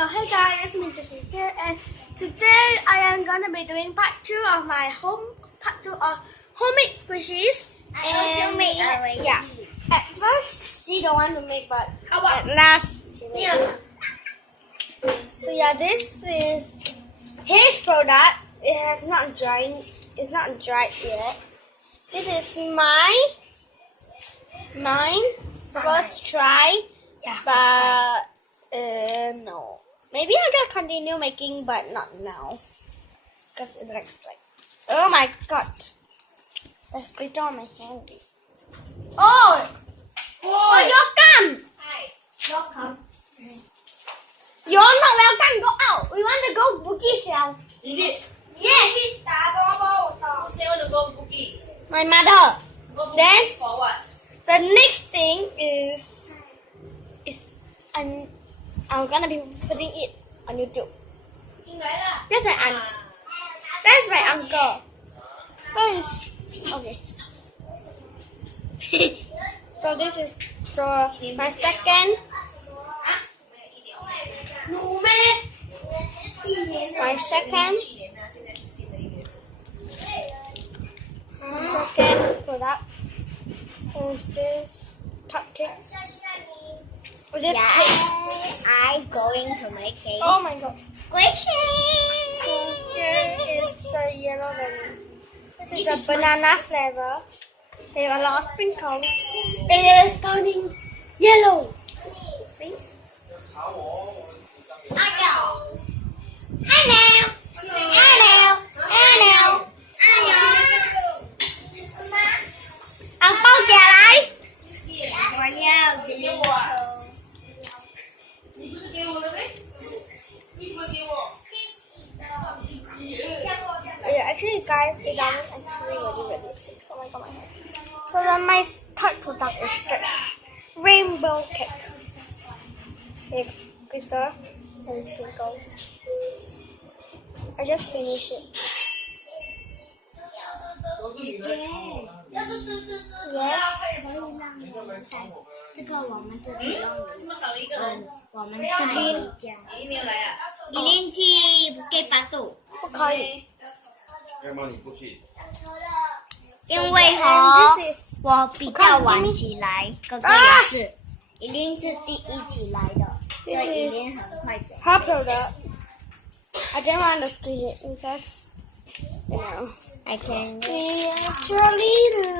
So hey guys, it's me Jasmine here, and today I am gonna be doing part 2 of homemade squishies. I also made already. Yeah. At first she don't want to make, but at last she made. Yeah. So yeah, this is his product. It has not dried. It's not dried yet. This is mine first try. Yeah. But no. Maybe I gotta continue making, but not now. Because it looks like. Oh my god. There's glitter on my hand. Oh! Oh, you're come! Welcome. You're not welcome. Go out. We want to go Bugis now. Is it? Yes. Who say want to go Bugis? My mother. Go Bugis Then- for what? The next thing is I'm gonna be putting it on YouTube. That's my aunt. That's my uncle. Okay. So this is my second. My second product is this cupcake. Is this cake? I'm going to make a Oh my god. squishy. So here is the yellow lemon. This is a banana flavor. They have a lot of sprinkles. It is turning yellow. See? Hello. Hello. Hello. Hello. Ang bao kìa này. So yeah, actually guys, it doesn't actually really realistic. So my god, my hair. So then my third product is this rainbow cake. It's glitter and sprinkles. I just finished it. Yes. 这个我们这只用怎么少了一个人？我们带回家。你没有来啊？一零七不给八度，不可以。要么你不去，因为 And this is 我比较晚起来，哥哥也是，一零是第一起来的，所以一零很快走。 her product. I didn't want to squeeze it because you know. I can. We actually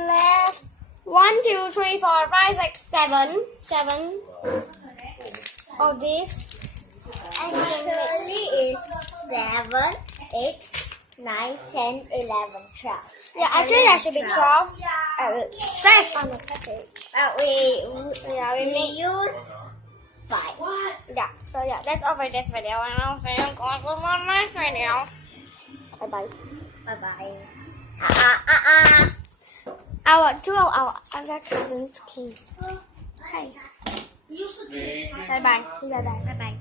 left 1, 2, 3, 4, 5, 6, 7 of this. Actually, it's 7, 8, 9, 10, 11, 12. Yeah, actually there should be 12. It says on the package. But we make use 5. yeah. So yeah, that's all for this video. And I'll see you guys in my next video. Bye bye. Bye bye. Two of our other cousins came. Hi. Bye bye. See you bye bye. Bye bye.